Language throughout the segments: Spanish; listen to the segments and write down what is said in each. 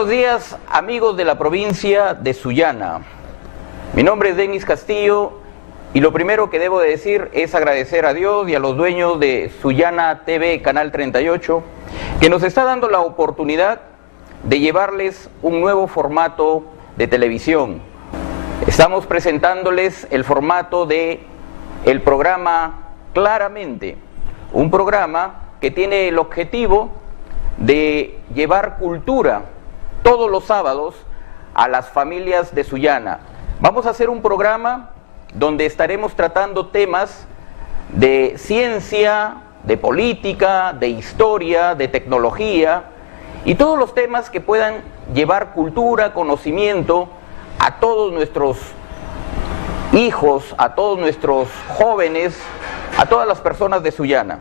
buenos días, amigos de la provincia de Sullana. Mi nombre es Denis Castillo y lo primero que debo de decir es agradecer a Dios y a los dueños de Sullana TV Canal 38 que nos está dando la oportunidad de llevarles un nuevo formato de televisión. Estamos presentándoles el formato de el programa Claramente, un programa que tiene el objetivo de llevar cultura todos los sábados a las familias de Sullana. Vamos a hacer un programa donde estaremos tratando temas de ciencia, de política, de historia, de tecnología y todos los temas que puedan llevar cultura, conocimiento a todos nuestros hijos, a todos nuestros jóvenes, a todas las personas de Sullana.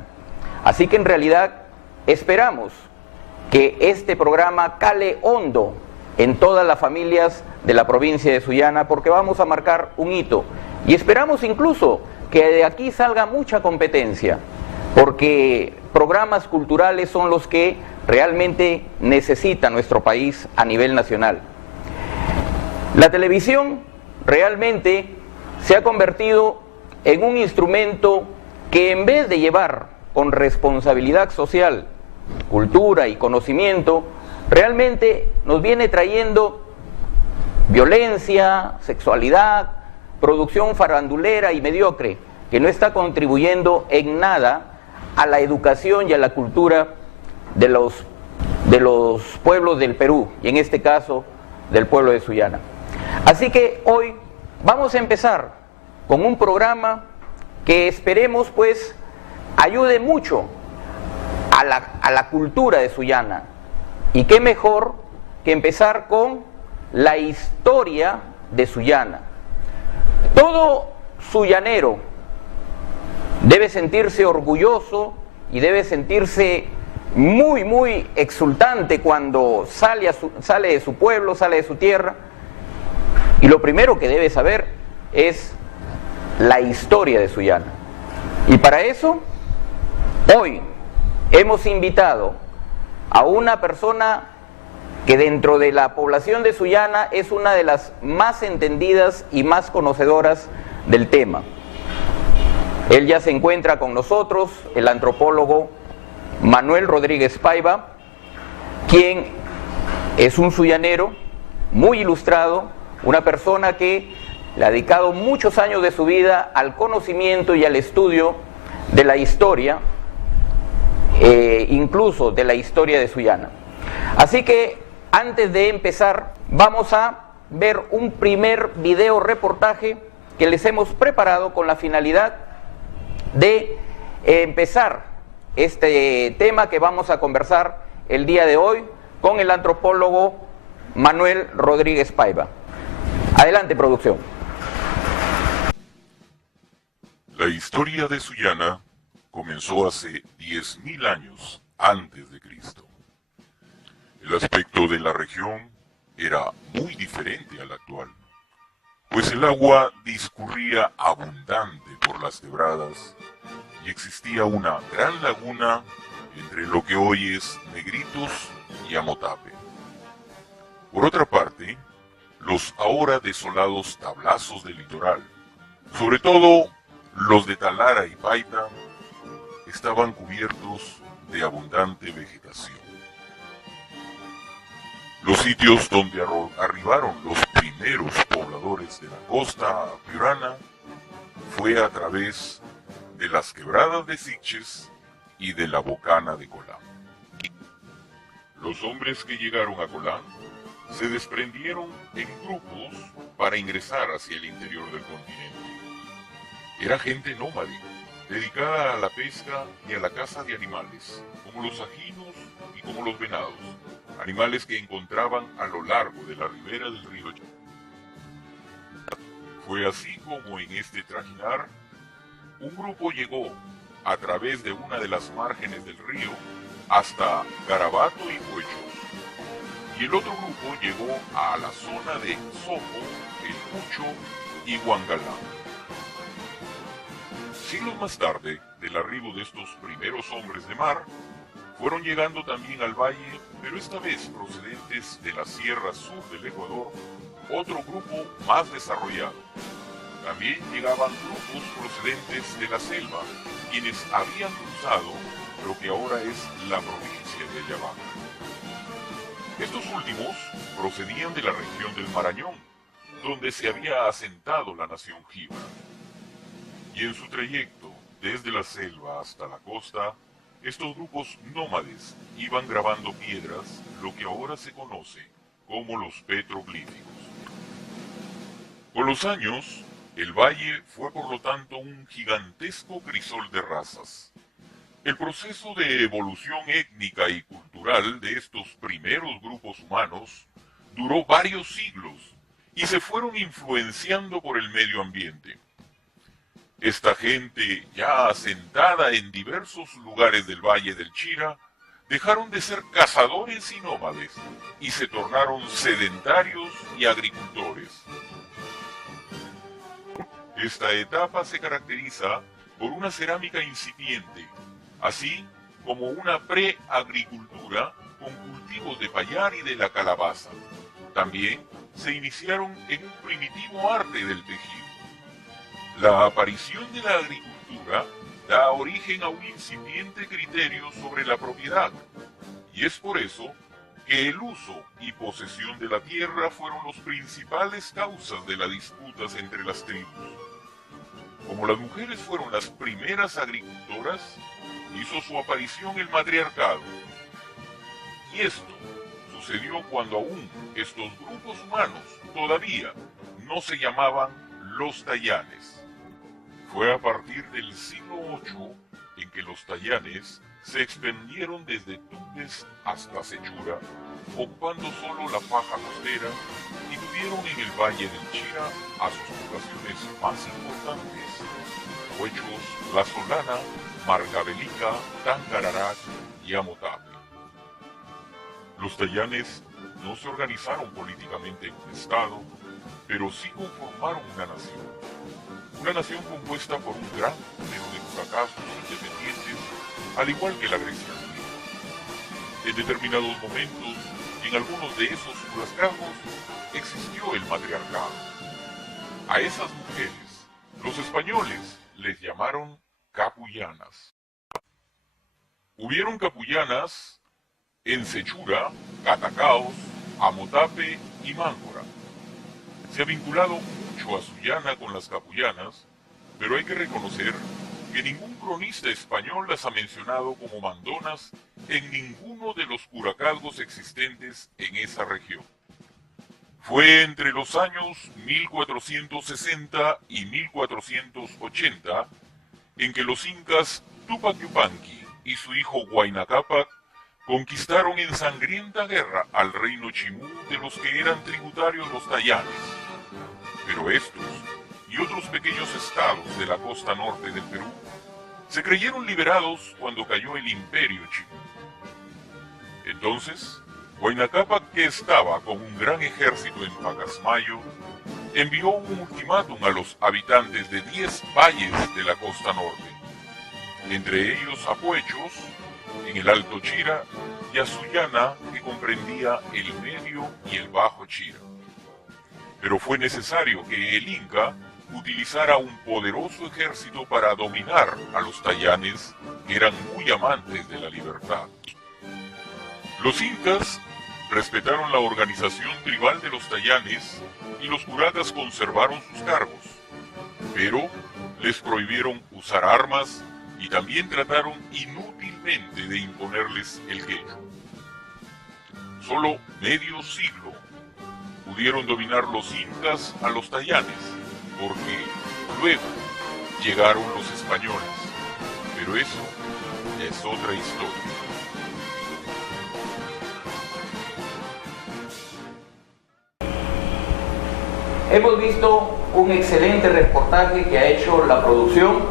Así que en realidad esperamos que este programa cale hondo en todas las familias de la provincia de Sullana, porque vamos a marcar un hito y esperamos incluso que de aquí salga mucha competencia, porque programas culturales son los que realmente necesita nuestro país a nivel nacional. La televisión realmente se ha convertido en un instrumento que, en vez de llevar con responsabilidad social cultura y conocimiento, realmente nos viene trayendo violencia, sexualidad, producción farandulera y mediocre, que no está contribuyendo en nada a la educación y a la cultura de los pueblos del Perú, y en este caso del pueblo de Sullana. Así que hoy vamos a empezar con un programa que esperemos pues ayude mucho a la cultura de Sullana. Y qué mejor que empezar con la historia de Sullana. Todo suyanero debe sentirse orgulloso y debe sentirse muy exultante cuando sale de su pueblo, sale de su tierra. Y lo primero que debe saber es la historia de Sullana. Y para eso, hoy hemos invitado a una persona que dentro de la población de Sullana es una de las más entendidas y más conocedoras del tema. Él ya se encuentra con nosotros, el antropólogo Manuel Rodríguez Paiva, quien es un suyanero muy ilustrado, una persona que le ha dedicado muchos años de su vida al conocimiento y al estudio de la historia, incluso de la historia de Sullana. Así que antes de empezar vamos a ver un primer video reportaje que les hemos preparado con la finalidad de empezar este tema que vamos a conversar el día de hoy con el antropólogo Manuel Rodríguez Paiva. Adelante, producción. La historia de Sullana comenzó hace 10.000 años antes de Cristo. El aspecto de la región era muy diferente al actual, pues el agua discurría abundante por las quebradas y existía una gran laguna entre lo que hoy es Negritos y Amotape. Por otra parte, los ahora desolados tablazos del litoral, sobre todo los de Talara y Paita, estaban cubiertos de abundante vegetación. Los sitios donde arribaron los primeros pobladores de la costa piurana fue a través de las quebradas de Siches y de la Bocana de Colán. Los hombres que llegaron a Colán se desprendieron en grupos para ingresar hacia el interior del continente. Era gente nómade, dedicada a la pesca y a la caza de animales, como los ajinos y como los venados, animales que encontraban a lo largo de la ribera del río. Fue así como en este trajinar, un grupo llegó a través de una de las márgenes del río hasta Garabato y Huechos, y el otro grupo llegó a la zona de Sopo, El Pucho y Huangalán. Siglos más tarde del arribo de estos primeros hombres de mar, Fueron llegando también al valle, pero esta vez procedentes de la sierra sur del Ecuador, otro grupo más desarrollado. También llegaban grupos procedentes de la selva, quienes habían cruzado lo que ahora es la provincia de Ayabaca. Estos últimos procedían de la región del Marañón, donde se había asentado la nación jíbara. Y en su trayecto desde la selva hasta la costa, estos grupos nómades iban grabando piedras, lo que ahora se conoce como los petroglíficos. Con los años, el valle fue por lo tanto un gigantesco crisol de razas. El proceso de evolución étnica y cultural de estos primeros grupos humanos duró varios siglos y se fueron influenciando por el medio ambiente. Esta gente, ya asentada en diversos lugares del Valle del Chira, dejaron de ser cazadores y nómades y se tornaron sedentarios y agricultores. Esta etapa se caracteriza por una cerámica incipiente, así como una preagricultura con cultivos de payar y de la calabaza. También se iniciaron en un primitivo arte del tejido. La aparición de la agricultura da origen a un incipiente criterio sobre la propiedad, y es por eso que el uso y posesión de la tierra fueron las principales causas de las disputas entre las tribus. Como las mujeres fueron las primeras agricultoras, hizo su aparición el matriarcado. Y esto sucedió cuando aún estos grupos humanos todavía no se llamaban los tayanes. Fue a partir del siglo VIII en que los tayanes se expandieron desde Tumbes hasta Sechura, ocupando solo la faja costera, y tuvieron en el Valle del Chira a sus poblaciones más importantes: Huechos, La Solana, Marcabelica, Tancararac y Amotape. Los tayanes no se organizaron políticamente en un estado, pero sí conformaron una nación compuesta por un gran número de curacazos independientes, al igual que la Grecia antigua. En determinados momentos, en algunos de esos curacazos, existió el matriarcado. A esas mujeres, los españoles les llamaron capullanas. Hubieron capullanas en Sechura, Catacaos, Amotape y Máncora. Se ha vinculado mucho a Sullana con las capullanas, pero hay que reconocer que ningún cronista español las ha mencionado como mandonas en ninguno de los curacazgos existentes en esa región. Fue entre los años 1460 y 1480 en que los incas Tupac Yupanqui y su hijo Huayna Cápac conquistaron en sangrienta guerra al reino Chimú, de los que eran tributarios los tayanes. Pero estos y otros pequeños estados de la costa norte del Perú se creyeron liberados cuando cayó el imperio Chimú. Entonces, Huayna Cápac, que estaba con un gran ejército en Pacasmayo, envió un ultimátum a los habitantes de 10 valles de la costa norte, entre ellos a Puechos, en el Alto Chira, y a Sullana, que comprendía el Medio y el Bajo Chira. Pero fue necesario que el Inca utilizara un poderoso ejército para dominar a los tayanes, que eran muy amantes de la libertad. Los incas respetaron la organización tribal de los tayanes y los curacas conservaron sus cargos, pero les prohibieron usar armas y también trataron inútilmente de imponerles el quecho. Solo medio siglo pudieron dominar los incas a los tayanes, porque luego llegaron los españoles, pero eso es otra historia. Hemos visto un excelente reportaje que ha hecho la producción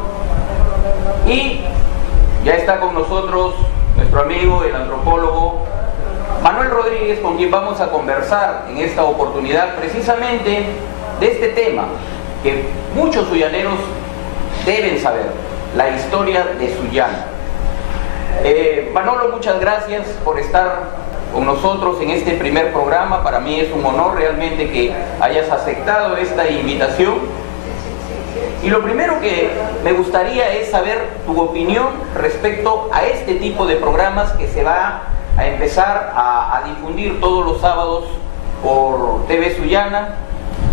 y ya está con nosotros nuestro amigo, el antropólogo Manuel Rodríguez, con quien vamos a conversar en esta oportunidad precisamente de este tema que muchos sullaneros deben saber, la historia de Sullana. Manolo, muchas gracias por estar con nosotros en este primer programa. Para mí es un honor realmente que hayas aceptado esta invitación. Y lo primero que me gustaría es saber tu opinión respecto a este tipo de programas que se va a empezar a difundir todos los sábados por TV Sullana.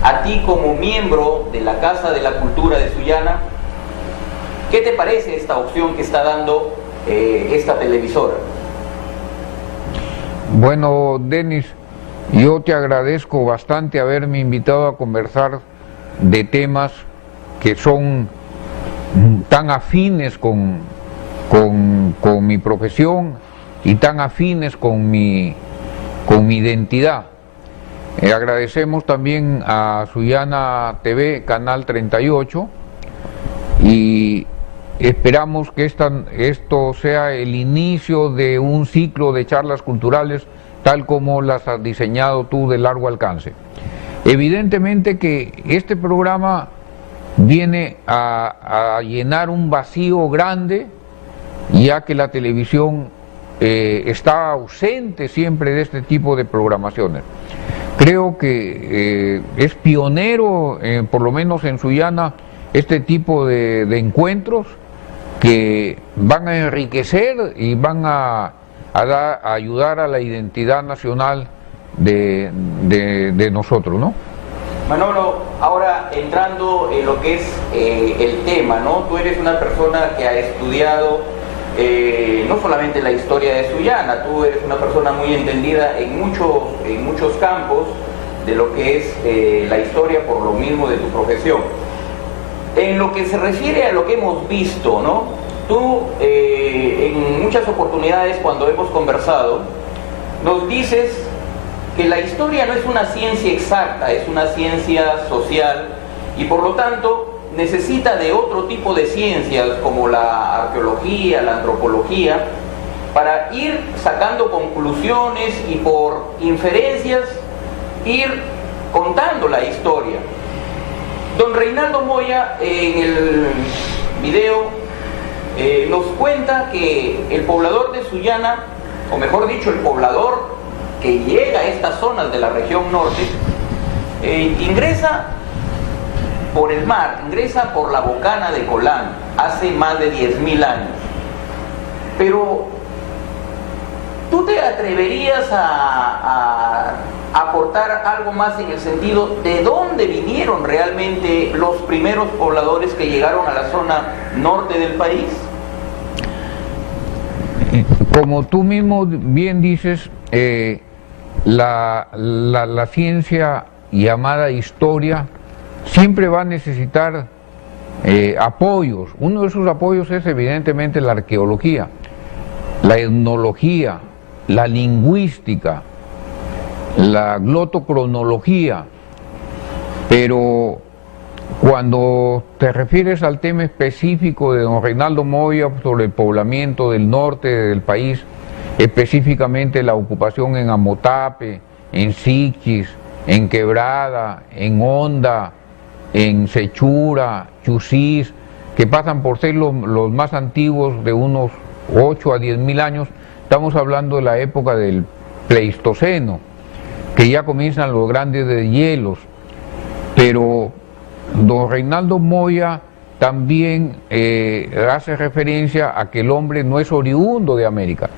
A ti como miembro de la Casa de la Cultura de Sullana, ¿qué te parece esta opción que está dando esta televisora? Bueno, Denis, yo te agradezco bastante haberme invitado a conversar de temas que son tan afines con mi profesión y tan afines con mi identidad. Agradecemos también a Sullana TV, Canal 38, y esperamos que esto sea el inicio de un ciclo de charlas culturales tal como las has diseñado tú, de largo alcance. Evidentemente que este programa viene a llenar un vacío grande, ya que la televisión está ausente siempre de este tipo de programaciones. Creo que es pionero, por lo menos en Sullana, este tipo de encuentros que van a enriquecer y van a ayudar a la identidad nacional de nosotros, ¿no? Manolo, ahora entrando en lo que es el tema, ¿no? Tú eres una persona que ha estudiado no solamente la historia de Sullana, tú eres una persona muy entendida en muchos campos de lo que es la historia, por lo mismo de tu profesión. En lo que se refiere a lo que hemos visto, ¿no? Tú en muchas oportunidades cuando hemos conversado nos dices que la historia no es una ciencia exacta, es una ciencia social y por lo tanto necesita de otro tipo de ciencias como la arqueología, la antropología, para ir sacando conclusiones y por inferencias ir contando la historia. Don Reinaldo Moya en el video nos cuenta que el poblador de Sullana, o mejor dicho, el poblador que llega a estas zonas de la región norte, ingresa por el mar, ingresa por la bocana de Colán hace más de 10.000 años. Pero ¿tú te atreverías a aportar algo más en el sentido de dónde vinieron realmente los primeros pobladores que llegaron a la zona norte del país? Como tú mismo bien dices, la ciencia llamada historia siempre va a necesitar apoyos. Uno de esos apoyos es evidentemente la arqueología, la etnología, la lingüística, la glotocronología, pero cuando te refieres al tema específico de don Reinaldo Moya sobre el poblamiento del norte del país, específicamente la ocupación en Amotape, en Siquis, en Quebrada, en Honda, en Sechura, Chusís, que pasan por ser los más antiguos de unos 8 a 10.000 años, estamos hablando de la época del Pleistoceno, que ya comienzan los grandes deshielos, pero don Reinaldo Moya también hace referencia a que el hombre no es oriundo de América.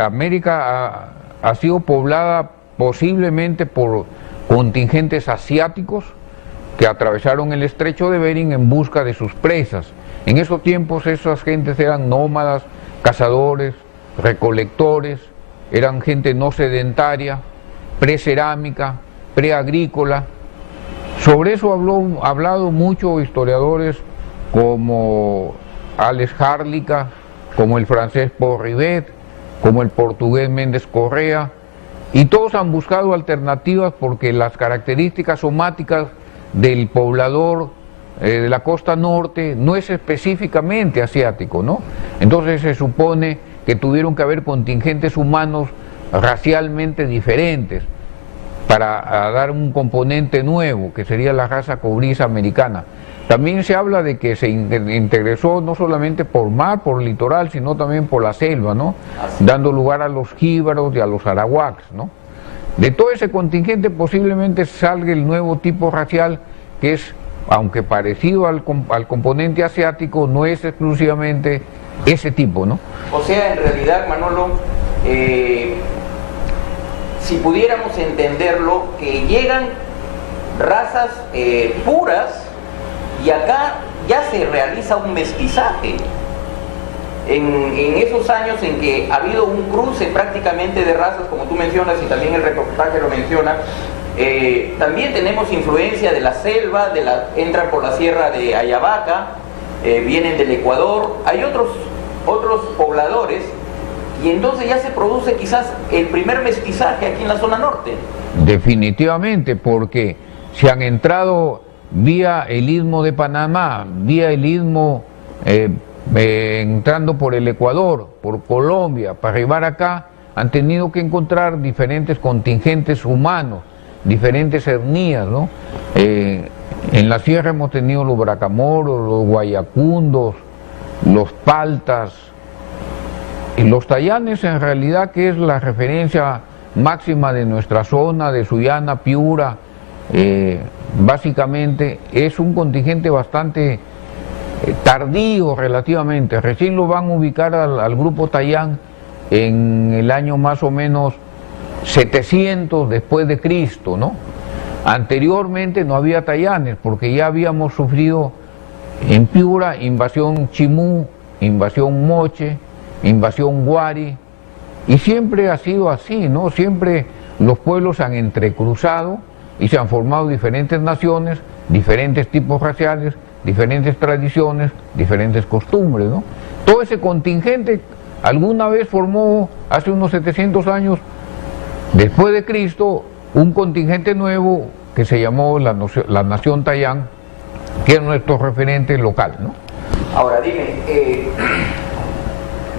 América ha sido poblada posiblemente por contingentes asiáticos que atravesaron el estrecho de Bering en busca de sus presas. En esos tiempos esas gentes eran nómadas, cazadores, recolectores, eran gente no sedentaria, precerámica, preagrícola. Sobre eso hablado muchos historiadores como Alex Hárlica, como el francés Paul Rivet, como el portugués Méndez Correa, y todos han buscado alternativas porque las características somáticas del poblador de la costa norte no es específicamente asiático, ¿no? Entonces se supone que tuvieron que haber contingentes humanos racialmente diferentes para dar un componente nuevo, que sería la raza cobriza americana. También se habla de que se ingresó no solamente por mar, por litoral, sino también por la selva, ¿no? Dando lugar a los jíbaros y a los arawaks, ¿no? De todo ese contingente posiblemente salga el nuevo tipo racial, que es, aunque parecido al componente asiático, no es exclusivamente ese tipo, ¿no? O sea, en realidad, Manolo, si pudiéramos entenderlo, que llegan razas puras y acá ya se realiza un mestizaje. En esos años en que ha habido un cruce prácticamente de razas, como tú mencionas y también el reportaje lo menciona, también tenemos influencia de la selva, entran por la sierra de Ayabaca, vienen del Ecuador, hay otros pobladores, y entonces ya se produce quizás el primer mestizaje aquí en la zona norte. Definitivamente, porque se han entrado vía el Istmo de Panamá, vía el Istmo, entrando por el Ecuador, por Colombia, para arribar acá, han tenido que encontrar diferentes contingentes humanos, diferentes etnias, ¿no? En la sierra hemos tenido los bracamoros, los guayacundos, los paltas, y los tayanes, en realidad, que es la referencia máxima de nuestra zona, de Sullana, Piura, básicamente es un contingente bastante tardío relativamente. Recién lo van a ubicar al grupo Tayán en el año más o menos 700 después de Cristo, ¿no? Anteriormente no había tayanes porque ya habíamos sufrido en Piura invasión chimú, invasión moche, invasión guari, y siempre ha sido así, ¿no? Siempre los pueblos se han entrecruzado y se han formado diferentes naciones, diferentes tipos raciales, diferentes tradiciones, diferentes costumbres, ¿no? Todo ese contingente alguna vez formó, hace unos 700 años, después de Cristo, un contingente nuevo que se llamó la Nación Tayán, que es nuestro referente local, ¿no? Ahora dime,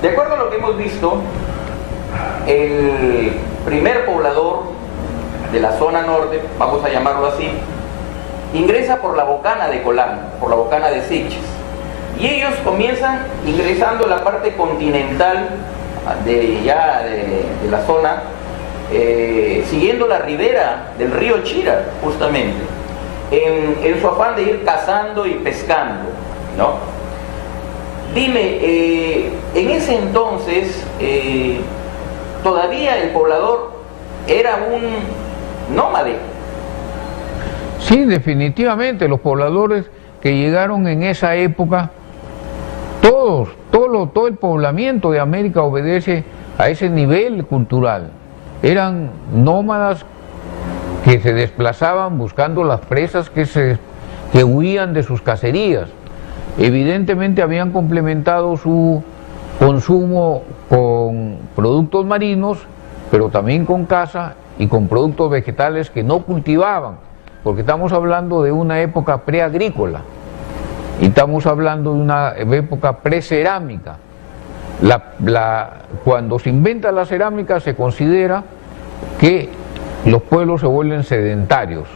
de acuerdo a lo que hemos visto, el primer poblador de la zona norte, vamos a llamarlo así, ingresa por la bocana de Colán, por la bocana de Siches, y ellos comienzan ingresando a la parte continental de la zona, siguiendo la ribera del río Chira, justamente, en su afán de ir cazando y pescando, ¿no? Dime, en ese entonces, todavía el poblador era un nómade. Sí, definitivamente, los pobladores que llegaron en esa época, todo el poblamiento de América obedece a ese nivel cultural. Eran nómadas que se desplazaban buscando las presas que huían de sus cacerías. Evidentemente habían complementado su consumo con productos marinos, pero también con caza y con productos vegetales que no cultivaban, porque estamos hablando de una época preagrícola y estamos hablando de una época precerámica. Cuando se inventa la cerámica se considera que los pueblos se vuelven sedentarios.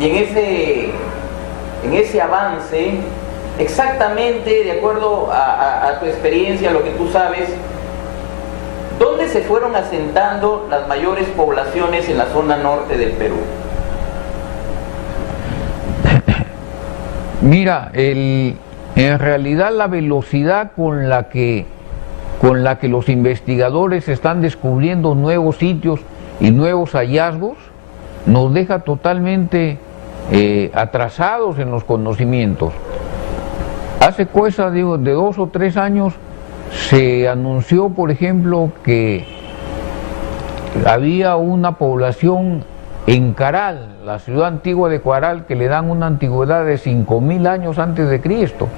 Y en ese avance, exactamente de acuerdo a tu experiencia, lo que tú sabes, ¿dónde se fueron asentando las mayores poblaciones en la zona norte del Perú? Mira, en realidad la velocidad con la que los investigadores están descubriendo nuevos sitios y nuevos hallazgos nos deja totalmente atrasados en los conocimientos. Hace cosa de 2 o 3 años se anunció, por ejemplo, que había una población en Caral, la ciudad antigua de Caral, que le dan una antigüedad de 5000 años antes de Cristo,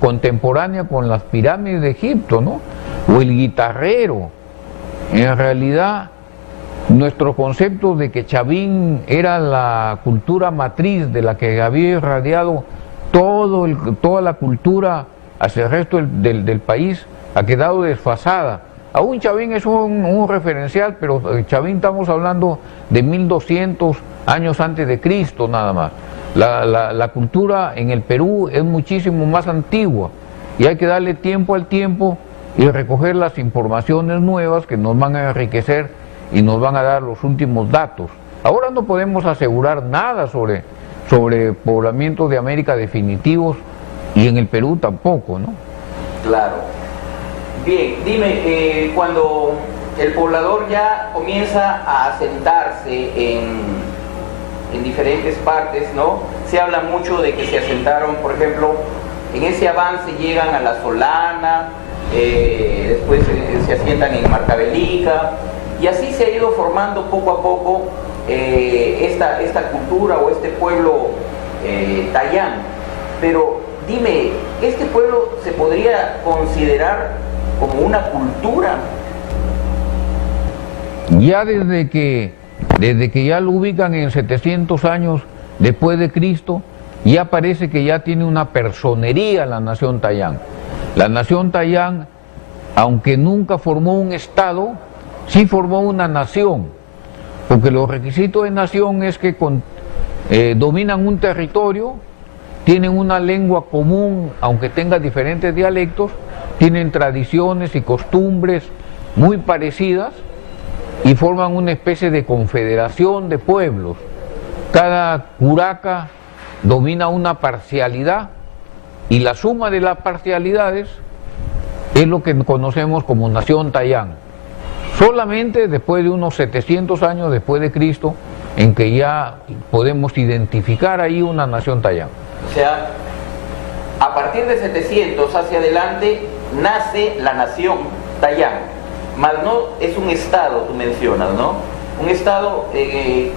contemporánea con las pirámides de Egipto, ¿no? O el guitarrero. En realidad, nuestro concepto de que Chavín era la cultura matriz de la que había irradiado toda la cultura hacia el resto del país ha quedado desfasada. Aún Chavín es un referencial, pero Chavín estamos hablando de 1200 años antes de Cristo nada más. La cultura en el Perú es muchísimo más antigua y hay que darle tiempo al tiempo y recoger las informaciones nuevas que nos van a enriquecer y nos van a dar los últimos datos. Ahora no podemos asegurar nada sobre poblamientos de América definitivos y en el Perú tampoco, ¿no? Claro. Bien, dime, cuando el poblador ya comienza a asentarse en diferentes partes, ¿no? Se habla mucho de que se asentaron, por ejemplo, en ese avance llegan a La Solana, después se asientan en Marcavelica, y así se ha ido formando poco a poco esta cultura o este pueblo tayán. Pero dime, ¿este pueblo se podría considerar como una cultura? Ya desde que ya lo ubican en 700 años después de Cristo, ya parece que ya tiene una personería la nación tayán. La nación tayán, aunque nunca formó un estado, sí formó una nación, porque los requisitos de nación es que dominan un territorio, tienen una lengua común, aunque tenga diferentes dialectos, tienen tradiciones y costumbres muy parecidas y forman una especie de confederación de pueblos. Cada curaca domina una parcialidad y la suma de las parcialidades es lo que conocemos como nación tayán. Solamente después de unos 700 años después de Cristo en que ya podemos identificar ahí una nación tayán. O sea, a partir de 700 hacia adelante nace la nación tayán. Mas no es un estado, tú mencionas, ¿no? Un estado, ¿qué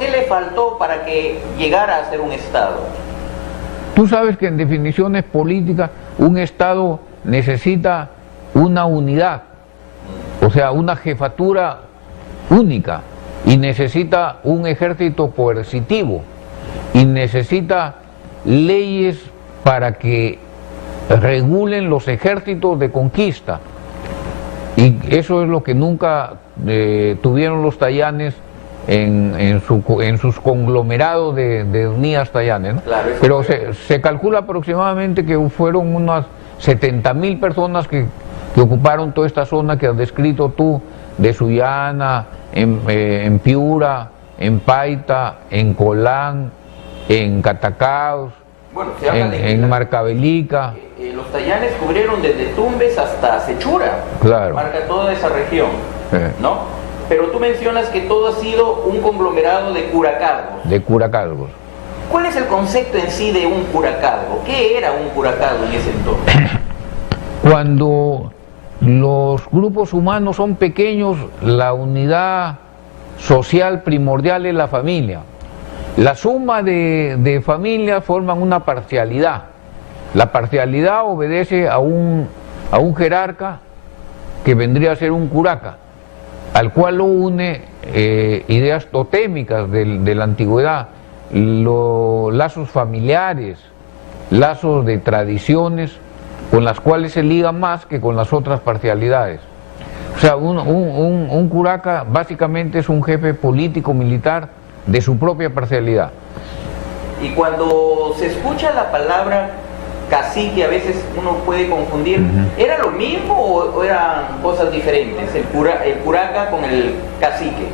le faltó para que llegara a ser un estado? Tú sabes que en definiciones políticas un estado necesita una unidad, o sea, una jefatura única, y necesita un ejército coercitivo, y necesita leyes para que regulen los ejércitos de conquista. Y eso es lo que nunca tuvieron los tayanes en sus conglomerados de etnias tayanes, ¿no? Claro, pero se calcula aproximadamente que fueron unas 70.000 personas que ocuparon toda esta zona que has descrito tú, de Sullana, en Piura, en Paita, en Colán, en Catacaos, bueno, se habla en Marcavelica. Los tayanes cubrieron desde Tumbes hasta Sechura, claro. Marca toda esa región, ¿no? Pero tú mencionas que todo ha sido un conglomerado de curacalgos. De curacalgos. ¿Cuál es el concepto en sí de un curacalgo? ¿Qué era un curacalgo en ese entonces? Cuando los grupos humanos son pequeños, la unidad social primordial es la familia. La suma de familias forman una parcialidad. La parcialidad obedece a un jerarca que vendría a ser un curaca, al cual lo une ideas totémicas de la antigüedad, lazos familiares, lazos de tradiciones con las cuales se liga más que con las otras parcialidades. O sea, un curaca básicamente es un jefe político militar de su propia parcialidad. Y cuando se escucha la palabra cacique, a veces uno puede confundir, ¿era lo mismo o eran cosas diferentes, el curaca con el cacique?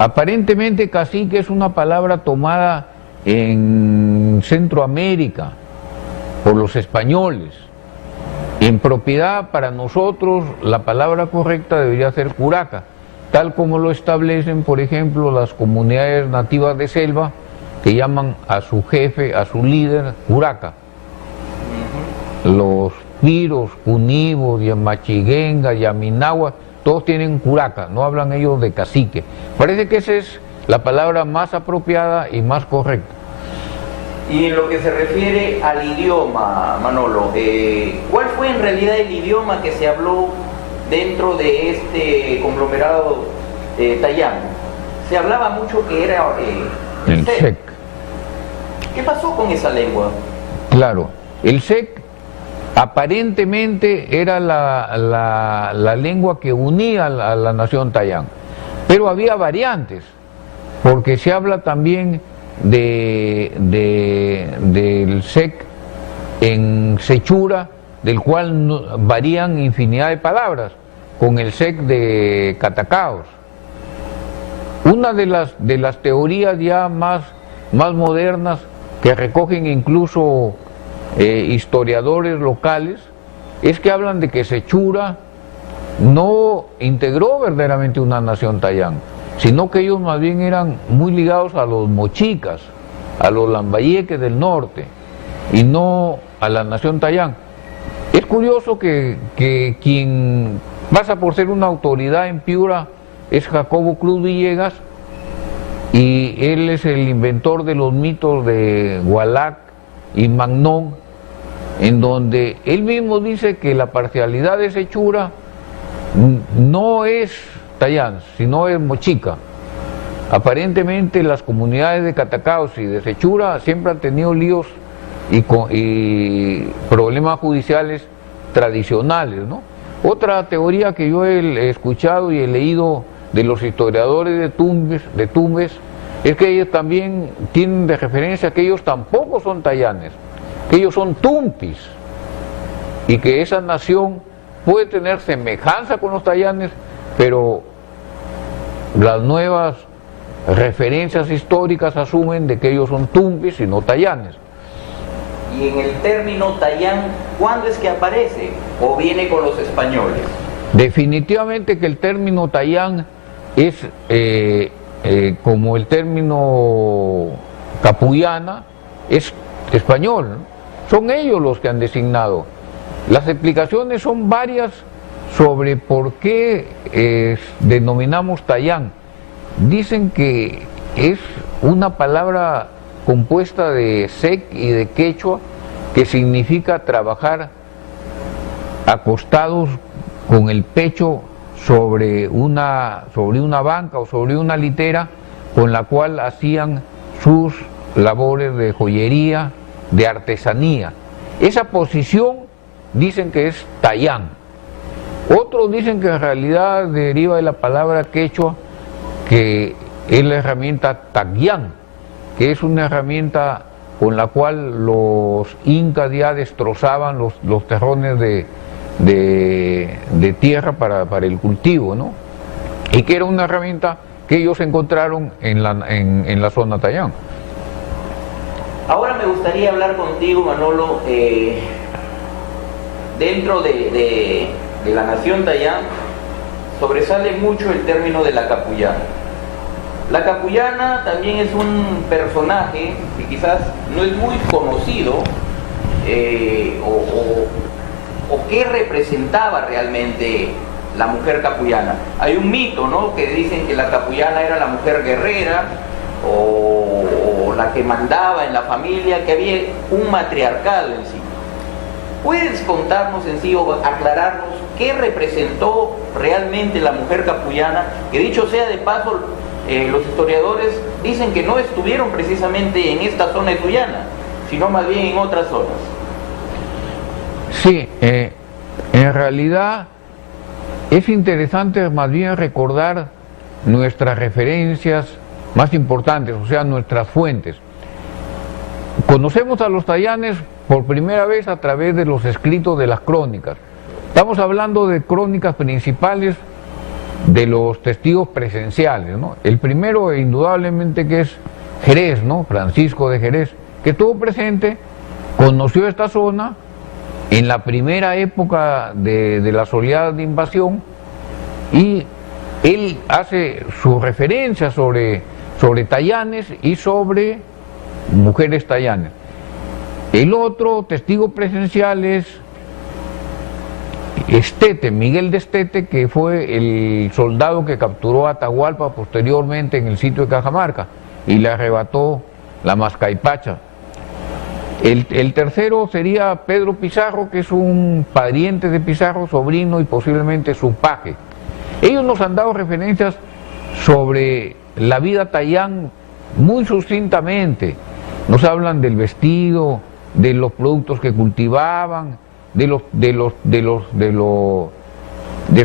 Aparentemente cacique es una palabra tomada en Centroamérica por los españoles. En propiedad, para nosotros, la palabra correcta debería ser curaca, tal como lo establecen, por ejemplo, las comunidades nativas de selva, que llaman a su jefe, a su líder, curaca. Los piros, cunibos, yamachiguenga, yaminagua, todos tienen curaca, no hablan ellos de cacique. Parece que esa es la palabra más apropiada y más correcta. Y en lo que se refiere al idioma, Manolo, ¿cuál fue en realidad el idioma que se habló dentro de este conglomerado tayán? Se hablaba mucho que era el sec. ¿Qué pasó con esa lengua? Claro, el sec aparentemente era la lengua que unía a la nación tayán, pero había variantes, porque se habla también del sec en Sechura, del cual varían infinidad de palabras, con el sec de Catacaos. Una de las teorías ya más modernas, que recogen incluso historiadores locales, es que hablan de que Sechura no integró verdaderamente una nación tayán, sino que ellos más bien eran muy ligados a los mochicas, a los lambayeques del norte, y no a la nación tayán. Es curioso que quien pasa por ser una autoridad en Piura es Jacobo Cruz Villegas, y él es el inventor de los mitos de Hualac y Magnón, en donde él mismo dice que la parcialidad de Sechura no es tayán, sino es mochica. Aparentemente las comunidades de Catacaos y de Sechura siempre han tenido líos y problemas judiciales tradicionales, ¿no? Otra teoría que yo he escuchado y he leído de los historiadores de Tumbes es que ellos también tienen de referencia que ellos tampoco son tayanes, que ellos son tumpis, y que esa nación puede tener semejanza con los tayanes, pero las nuevas referencias históricas asumen de que ellos son tumpis y no tayanes. Y en el término tayán, ¿cuándo es que aparece o viene con los españoles? Definitivamente que el término tayán es como el término capullana, es español, ¿no? Son ellos los que han designado. Las explicaciones son varias sobre por qué denominamos tayán. Dicen que es una palabra compuesta de sec y de quechua, que significa trabajar acostados con el pecho sobre una banca o sobre una litera, con la cual hacían sus labores de joyería, de artesanía. Esa posición dicen que es tayán. Otros dicen que en realidad deriva de la palabra quechua, que es la herramienta tagyán, que es una herramienta con la cual los incas ya destrozaban los terrones de tierra para el cultivo, ¿no? Y que era una herramienta que ellos encontraron en la zona tayán. Ahora me gustaría hablar contigo, Manolo, dentro de la nación tayán sobresale mucho el término de la capullana. La capullana también es un personaje que quizás no es muy conocido, o qué representaba realmente la mujer capullana. Hay un mito, ¿no?, que dicen que la capullana era la mujer guerrera o la que mandaba en la familia, que había un matriarcado en sí. ¿Puedes contarnos en sí o aclararnos qué representó realmente la mujer capullana? Que dicho sea de paso, los historiadores dicen que no estuvieron precisamente en esta zona de Sullana, sino más bien en otras zonas. Sí, en realidad es interesante más bien recordar nuestras referencias más importantes, o sea, nuestras fuentes. Conocemos a los tayanes por primera vez a través de los escritos de las crónicas. Estamos hablando de crónicas principales de los testigos presenciales, ¿no? El primero, indudablemente, que es Jerez, ¿no?, Francisco de Jerez, que estuvo presente, conoció esta zona en la primera época de las oleadas de invasión, y él hace su referencia sobre tayanes y sobre mujeres tayanes. El otro testigo presencial es Estete, Miguel de Estete, que fue el soldado que capturó a Atahualpa posteriormente en el sitio de Cajamarca y le arrebató la Mascaipacha. El tercero sería Pedro Pizarro, que es un pariente de Pizarro, sobrino y posiblemente su paje. Ellos nos han dado referencias sobre la vida tayán muy sucintamente. Nos hablan del vestido, de los productos que cultivaban, de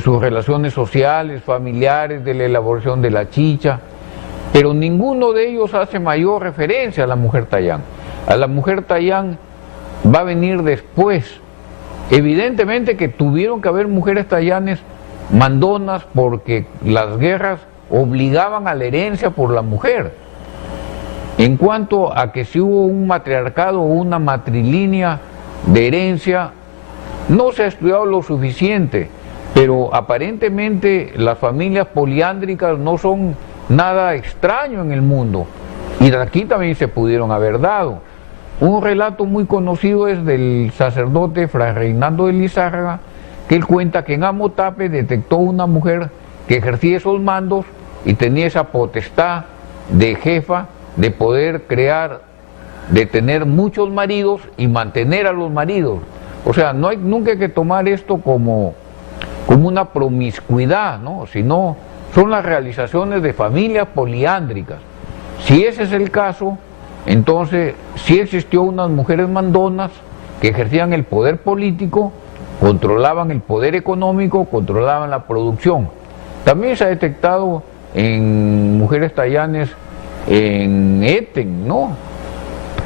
sus relaciones sociales, familiares, de la elaboración de la chicha, pero ninguno de ellos hace mayor referencia a la mujer Tayán. A la mujer Tayán va a venir después. Evidentemente que tuvieron que haber mujeres tayanes mandonas porque las guerras obligaban a la herencia por la mujer. En cuanto a que si hubo un matriarcado o una matrilínea de herencia, no se ha estudiado lo suficiente, pero aparentemente las familias poliándricas no son nada extraño en el mundo, y de aquí también se pudieron haber dado. Un relato muy conocido es del sacerdote Fray Reinaldo de Lizárraga, que él cuenta que en Amotape detectó una mujer que ejercía esos mandos y tenía esa potestad de jefa de poder crear, de tener muchos maridos y mantener a los maridos. O sea, nunca hay que tomar esto como una promiscuidad, ¿no? Sino son las realizaciones de familias poliándricas. Si ese es el caso, entonces sí existió unas mujeres mandonas que ejercían el poder político, controlaban el poder económico, controlaban la producción. También se ha detectado en mujeres tayanes en Eten, ¿no?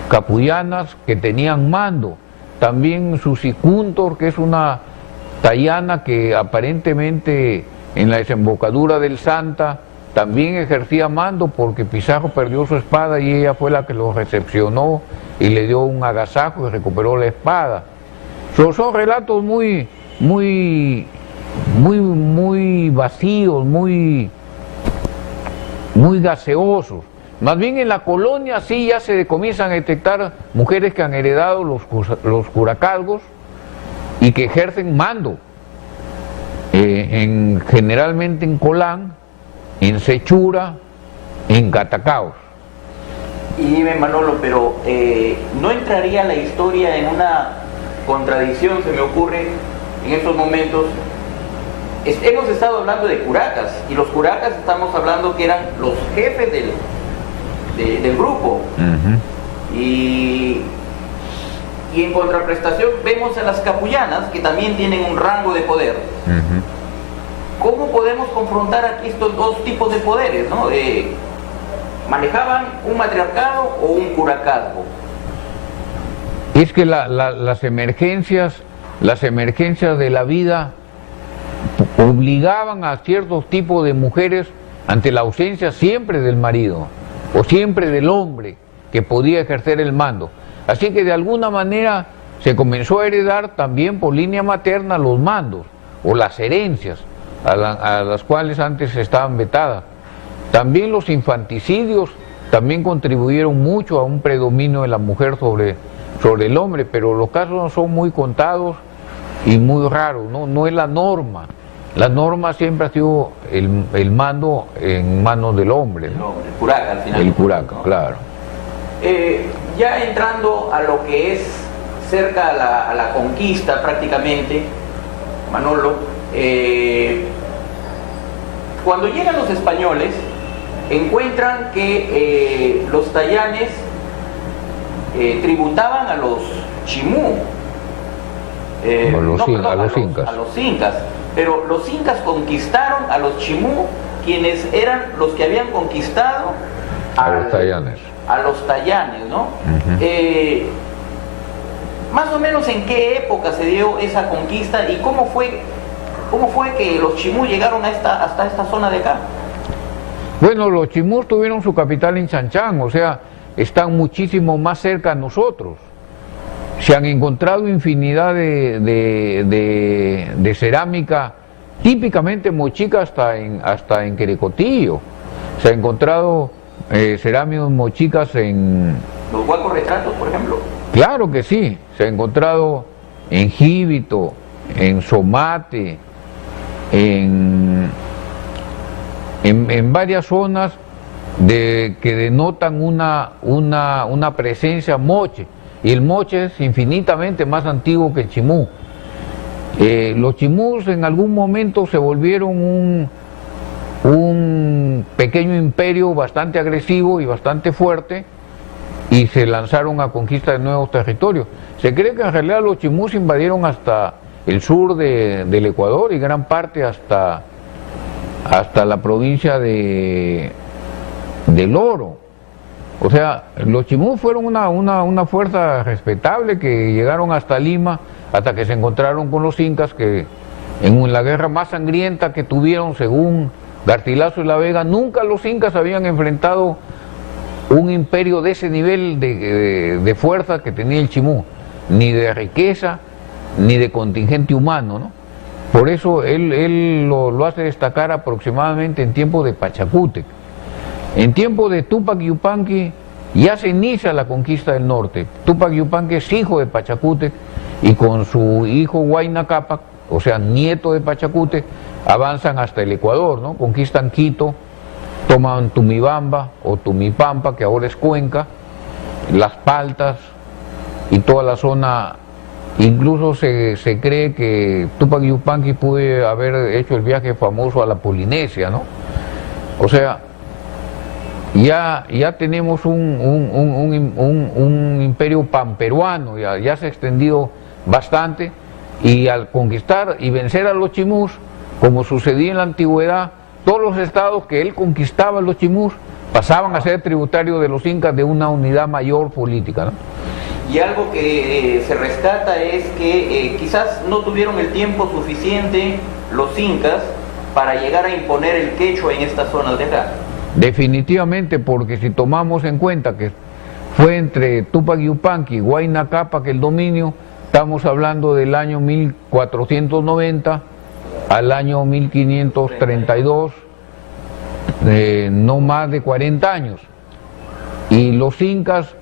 Capullanas que tenían mando. También Susicuntor, que es una tayana que aparentemente en la desembocadura del Santa también ejercía mando porque Pizarro perdió su espada y ella fue la que lo recepcionó y le dio un agasajo y recuperó la espada. Son relatos muy vacíos, muy gaseosos. Más bien en la colonia sí ya se comienzan a detectar mujeres que han heredado los curacalgos y que ejercen mando, generalmente en Colán, en Sechura, en Catacaos. Y dime, Manolo, pero ¿no entraría la historia en una contradicción, se me ocurre, en estos momentos? Hemos estado hablando de curacas, y los curacas estamos hablando que eran los jefes del grupo. Y en contraprestación vemos a las capullanas, que también tienen un rango de poder. ¿Cómo podemos confrontar aquí estos dos tipos de poderes, ¿no? ¿Manejaban un matriarcado o un curacazgo? Es que las emergencias de la vida obligaban a ciertos tipos de mujeres ante la ausencia siempre del marido o siempre del hombre que podía ejercer el mando. Así que de alguna manera se comenzó a heredar también por línea materna los mandos o las herencias a las cuales antes estaban vetadas. También los infanticidios también contribuyeron mucho a un predominio de la mujer sobre el hombre, pero los casos son muy contados y muy raros, no es la norma. La norma siempre ha sido el mando en manos del hombre, ¿no? El curaca, al final. El curaca, ¿no? Claro. Ya entrando a lo que es cerca a la conquista prácticamente, Manolo, cuando llegan los españoles, encuentran que los tayanes tributaban a los chimú, a los incas, pero los incas conquistaron a los chimú, quienes eran los que habían conquistado a los tayanes. A los tayanes, ¿no? Más o menos en qué época se dio esa conquista y cómo fue que los chimú llegaron hasta esta zona de acá. Bueno, los chimús tuvieron su capital en Chanchán, o sea, están muchísimo más cerca a nosotros. Se han encontrado infinidad de cerámica, típicamente mochica hasta en Querecotillo. Se ha encontrado cerámicas mochicas en... ¿Los huacos retratos, por ejemplo? Claro que sí, se ha encontrado en Jíbito, en Somate, en varias zonas que denotan una presencia moche, y el moche es infinitamente más antiguo que el chimú. Los chimús en algún momento se volvieron un pequeño imperio bastante agresivo y bastante fuerte, y se lanzaron a conquista de nuevos territorios. Se cree que en realidad los chimús invadieron hasta el sur del Ecuador y gran parte hasta la provincia del Oro. O sea, los chimús fueron una fuerza respetable que llegaron hasta Lima, hasta que se encontraron con los incas, que en la guerra más sangrienta que tuvieron, según Garcilaso de la Vega, nunca los incas habían enfrentado un imperio de ese nivel de fuerza que tenía el chimú, ni de riqueza, ni de contingente humano, ¿no? Por eso él lo hace destacar aproximadamente en tiempo de Pachacútec. En tiempo de Túpac Yupanqui ya se inicia la conquista del norte. Túpac Yupanqui es hijo de Pachacútec y con su hijo Huayna Cápac, o sea, nieto de Pachacútec, avanzan hasta el Ecuador, ¿no? Conquistan Quito, toman Tumibamba o Tumipampa, que ahora es Cuenca, Las Paltas y toda la zona. Incluso se cree que Túpac Yupanqui pudo haber hecho el viaje famoso a la Polinesia, ¿no? O sea, ya tenemos un imperio panperuano, ya se ha extendido bastante, y al conquistar y vencer a los chimús, como sucedía en la antigüedad, todos los estados que él conquistaba, los chimús, pasaban a ser tributarios de los incas de una unidad mayor política, ¿no? Y algo que se rescata es que quizás no tuvieron el tiempo suficiente los incas para llegar a imponer el quechua en estas zonas de acá. Definitivamente, porque si tomamos en cuenta que fue entre Túpac Yupanqui y Huayna Cápac el dominio, estamos hablando del año 1490 al año 1532, no más de 40 años. Y los incas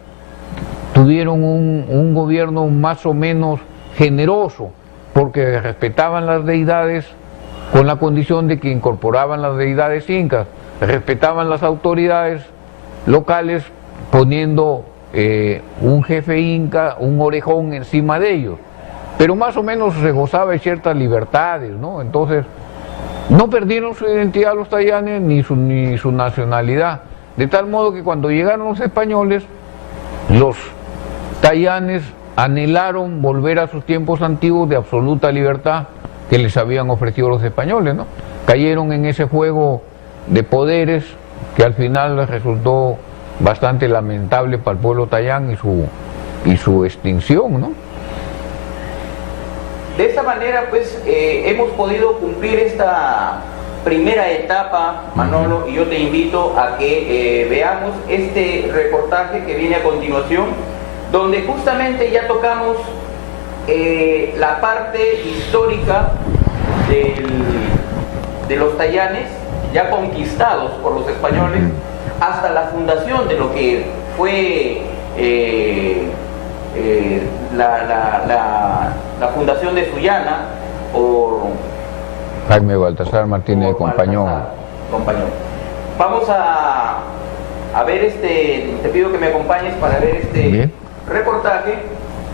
tuvieron un gobierno más o menos generoso, porque respetaban las deidades con la condición de que incorporaban las deidades incas, respetaban las autoridades locales poniendo un jefe inca, un orejón encima de ellos, pero más o menos se gozaba de ciertas libertades, ¿no? Entonces no perdieron su identidad los tayanes ni su nacionalidad, de tal modo que cuando llegaron los españoles, los tayanes anhelaron volver a sus tiempos antiguos de absoluta libertad que les habían ofrecido los españoles, ¿no? Cayeron en ese juego de poderes que al final les resultó bastante lamentable para el pueblo tayán y su extinción, ¿no? De esta manera, pues, hemos podido cumplir esta primera etapa, Manolo, y yo te invito a que veamos este reportaje que viene a continuación, donde justamente ya tocamos la parte histórica de los tayanes, ya conquistados por los españoles, hasta la fundación de lo que fue la fundación de Sullana por Jaime Baltasar Martínez de Compañón. Vamos a ver te pido que me acompañes para ver este reportaje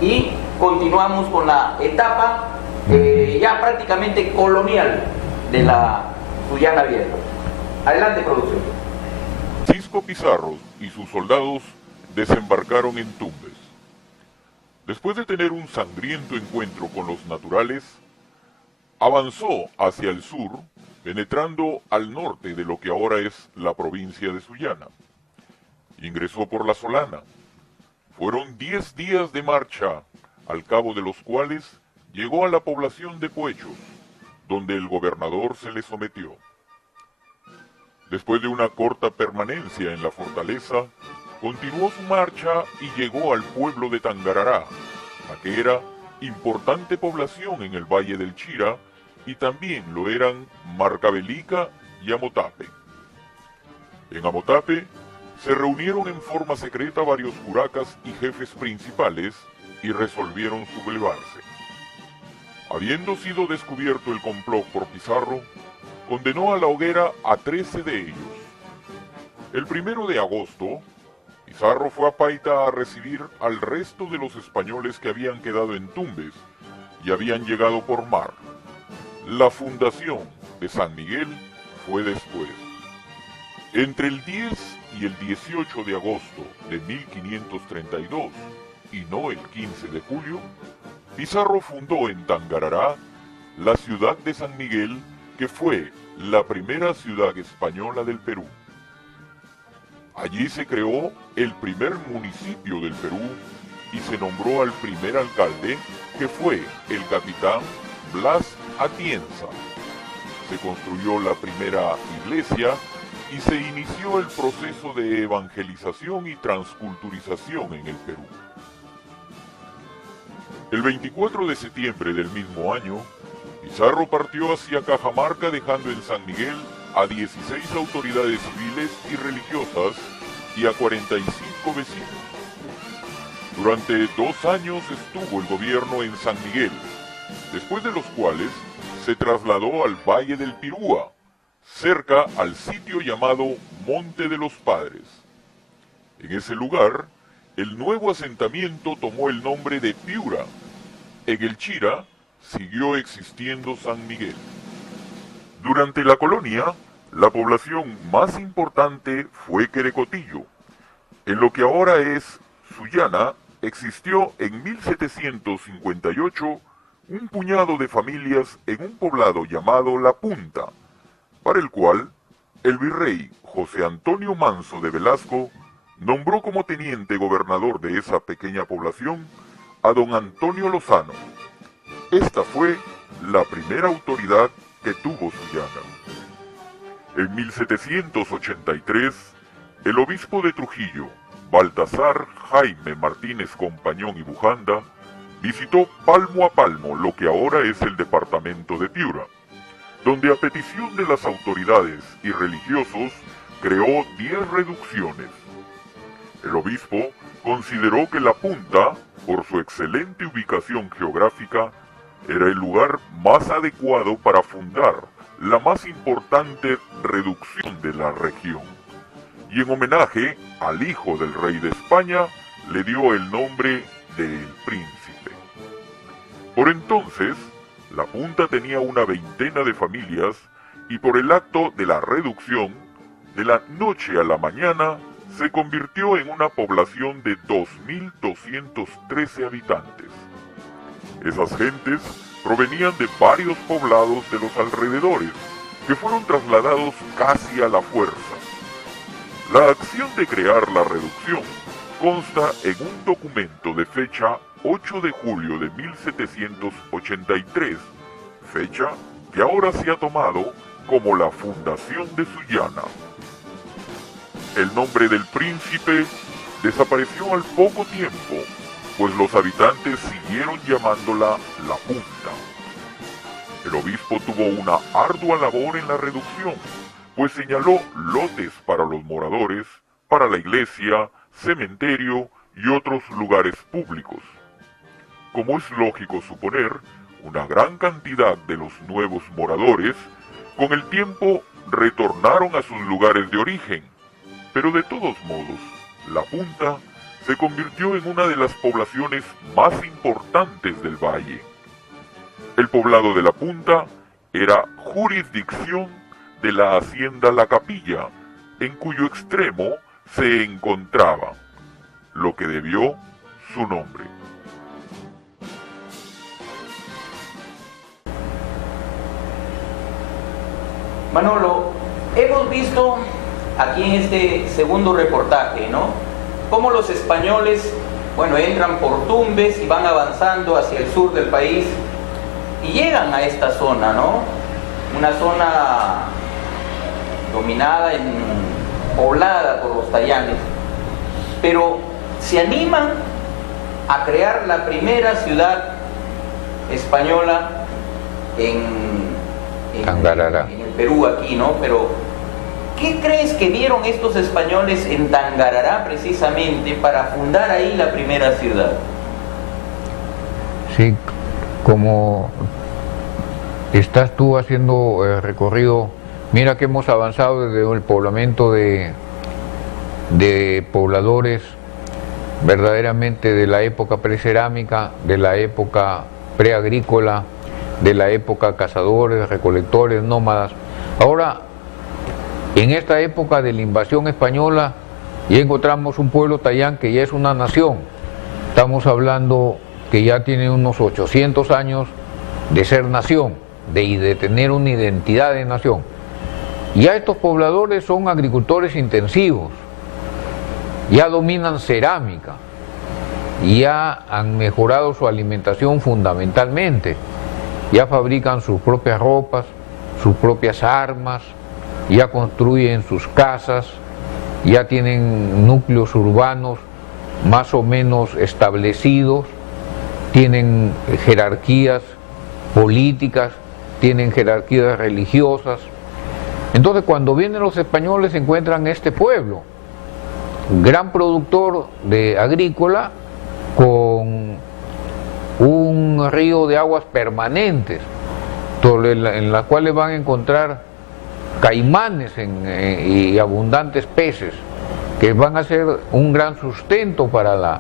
y continuamos con la etapa ya prácticamente colonial de la Sullana Vieja. Adelante, producción. Francisco Pizarro y sus soldados desembarcaron en Tumbes. Después de tener un sangriento encuentro con los naturales, avanzó hacia el sur, penetrando al norte de lo que ahora es la provincia de Sullana. Ingresó por la Solana. Fueron 10 días de marcha, al cabo de los cuales llegó a la población de Puechos, donde el gobernador se le sometió. Después de una corta permanencia en la fortaleza, continuó su marcha y llegó al pueblo de Tangarará, la que era importante población en el valle del Chira, y también lo eran Marcabelica y Amotape. En Amotape se reunieron en forma secreta varios curacas y jefes principales y resolvieron sublevarse. Habiendo sido descubierto el complot por Pizarro, condenó a la hoguera a 13 de ellos. El 1 de agosto, Pizarro fue a Paita a recibir al resto de los españoles que habían quedado en Tumbes y habían llegado por mar. La fundación de San Miguel fue después. Entre el 10 y el 18 de agosto de 1532, y no el 15 de julio, Pizarro fundó en Tangarará la ciudad de San Miguel, que fue la primera ciudad española del Perú. Allí se creó el primer municipio del Perú y se nombró al primer alcalde, que fue el capitán Blas Atienza. Se construyó la primera iglesia y se inició el proceso de evangelización y transculturización en el Perú. El 24 de septiembre del mismo año, Pizarro partió hacia Cajamarca, dejando en San Miguel a 16 autoridades civiles y religiosas y a 45 vecinos. Durante 2 años estuvo el gobierno en San Miguel, después de los cuales se trasladó al Valle del Pirúa, cerca al sitio llamado Monte de los Padres. En ese lugar, el nuevo asentamiento tomó el nombre de Piura. En el Chira siguió existiendo San Miguel. Durante la colonia, la población más importante fue Querecotillo. En lo que ahora es Sullana, existió en 1758 un puñado de familias en un poblado llamado La Punta, para el cual el virrey José Antonio Manso de Velasco nombró como teniente gobernador de esa pequeña población a don Antonio Lozano. Esta fue la primera autoridad que tuvo Sullana. En 1783, el obispo de Trujillo, Baltasar Jaime Martínez Compañón y Bujanda, visitó palmo a palmo lo que ahora es el departamento de Piura, donde a petición de las autoridades y religiosos creó 10 reducciones. El obispo consideró que La Punta, por su excelente ubicación geográfica, era el lugar más adecuado para fundar la más importante reducción de la región, y en homenaje al hijo del rey de España le dio el nombre de El Príncipe. Por entonces, La Punta tenía una veintena de familias y por el acto de la reducción, de la noche a la mañana, se convirtió en una población de 2.213 habitantes. Esas gentes provenían de varios poblados de los alrededores, que fueron trasladados casi a la fuerza. La acción de crear la reducción consta en un documento de fecha 8 de julio de 1783, fecha que ahora se ha tomado como la fundación de Sullana. El nombre del príncipe desapareció al poco tiempo, pues los habitantes siguieron llamándola La Punta. El obispo tuvo una ardua labor en la reducción, pues señaló lotes para los moradores, para la iglesia, cementerio y otros lugares públicos. Como es lógico suponer, una gran cantidad de los nuevos moradores, con el tiempo, retornaron a sus lugares de origen, pero de todos modos, La Punta se convirtió en una de las poblaciones más importantes del valle. El poblado de La Punta era jurisdicción de la hacienda La Capilla, en cuyo extremo se encontraba, lo que debió su nombre. Manolo, hemos visto aquí en este segundo reportaje, ¿no?, cómo los españoles, entran por Tumbes y van avanzando hacia el sur del país y llegan a esta zona, ¿no? Una zona dominada, poblada por los tayanes, pero se animan a crear la primera ciudad española en el Perú, aquí, ¿no? Pero ¿qué crees que vieron estos españoles en Tangarará precisamente para fundar ahí la primera ciudad? Sí, como estás tú haciendo el recorrido, mira que hemos avanzado desde el poblamiento de pobladores verdaderamente de la época precerámica, de la época preagrícola, de la época cazadores, recolectores, nómadas. Ahora, en esta época de la invasión española, y encontramos un pueblo tayán que ya es una nación. Estamos hablando que ya tiene unos 800 años de ser nación, de tener una identidad de nación. Ya estos pobladores son agricultores intensivos, ya dominan cerámica, ya han mejorado su alimentación fundamentalmente, ya fabrican sus propias ropas, sus propias armas, ya construyen sus casas, ya tienen núcleos urbanos más o menos establecidos, tienen jerarquías políticas, tienen jerarquías religiosas. Entonces, cuando vienen los españoles encuentran este pueblo, gran productor de agrícola, con un río de aguas permanentes, en las cuales van a encontrar caimanes y abundantes peces, que van a ser un gran sustento para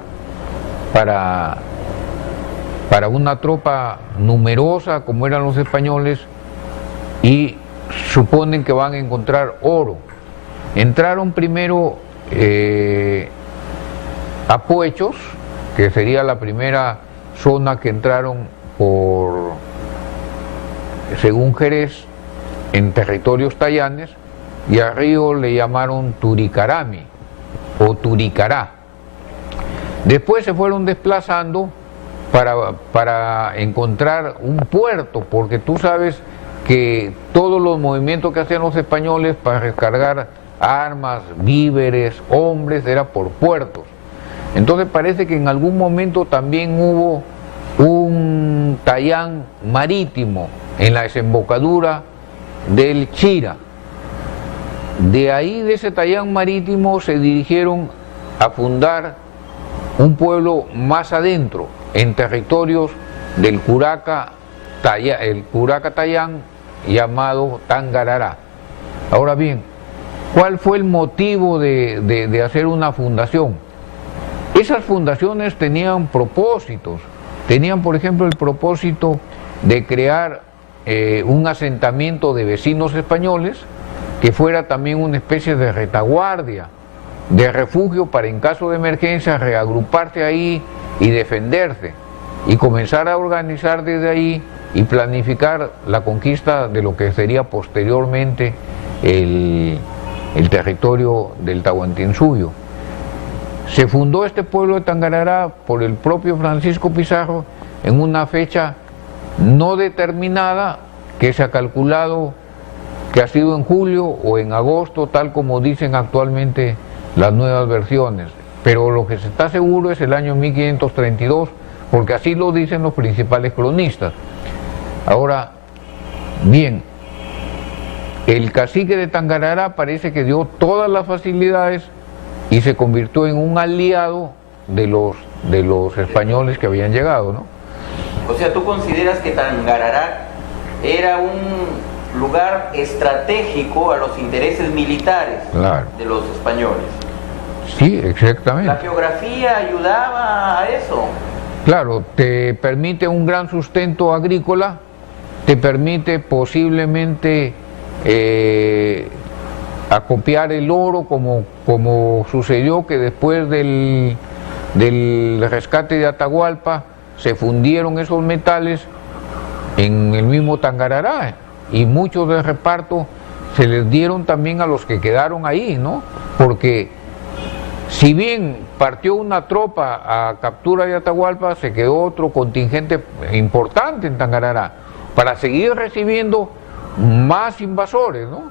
una tropa numerosa como eran los españoles, y suponen que van a encontrar oro. Entraron primero a Puechos, que sería la primera zona que entraron según Jerez, en territorios tayanes, y al río le llamaron Turicarami o Turicará. Después se fueron desplazando para encontrar un puerto, porque tú sabes que todos los movimientos que hacían los españoles para descargar armas, víveres, hombres, era por puertos. Entonces parece que en algún momento también hubo un tayán marítimo en la desembocadura del Chira. De ahí, de ese tayán marítimo, se dirigieron a fundar un pueblo más adentro, en territorios del Curaca Tayán, llamado Tangarará. Ahora bien, ¿cuál fue el motivo de hacer una fundación? Esas fundaciones tenían propósitos. Tenían, por ejemplo, el propósito de crear un asentamiento de vecinos españoles que fuera también una especie de retaguardia, de refugio para, en caso de emergencia, reagruparse ahí y defenderse, y comenzar a organizar desde ahí y planificar la conquista de lo que sería posteriormente el territorio del Tahuantinsuyo. Se fundó este pueblo de Tangarará por el propio Francisco Pizarro en una fecha no determinada, que se ha calculado que ha sido en julio o en agosto, tal como dicen actualmente las nuevas versiones, pero lo que se está seguro es el año 1532, porque así lo dicen los principales cronistas. Ahora, bien, el cacique de Tangarará parece que dio todas las facilidades y se convirtió en un aliado de los españoles que habían llegado, ¿no? O sea, ¿tú consideras que Tangarará era un lugar estratégico a los intereses militares, claro, de los españoles? Sí, exactamente. ¿La geografía ayudaba a eso? Claro, te permite un gran sustento agrícola, te permite posiblemente acopiar el oro, como sucedió que después del rescate de Atahualpa se fundieron esos metales en el mismo Tangarará, y muchos del reparto se les dieron también a los que quedaron ahí, ¿no? Porque si bien partió una tropa a captura de Atahualpa, se quedó otro contingente importante en Tangarará para seguir recibiendo más invasores, ¿no?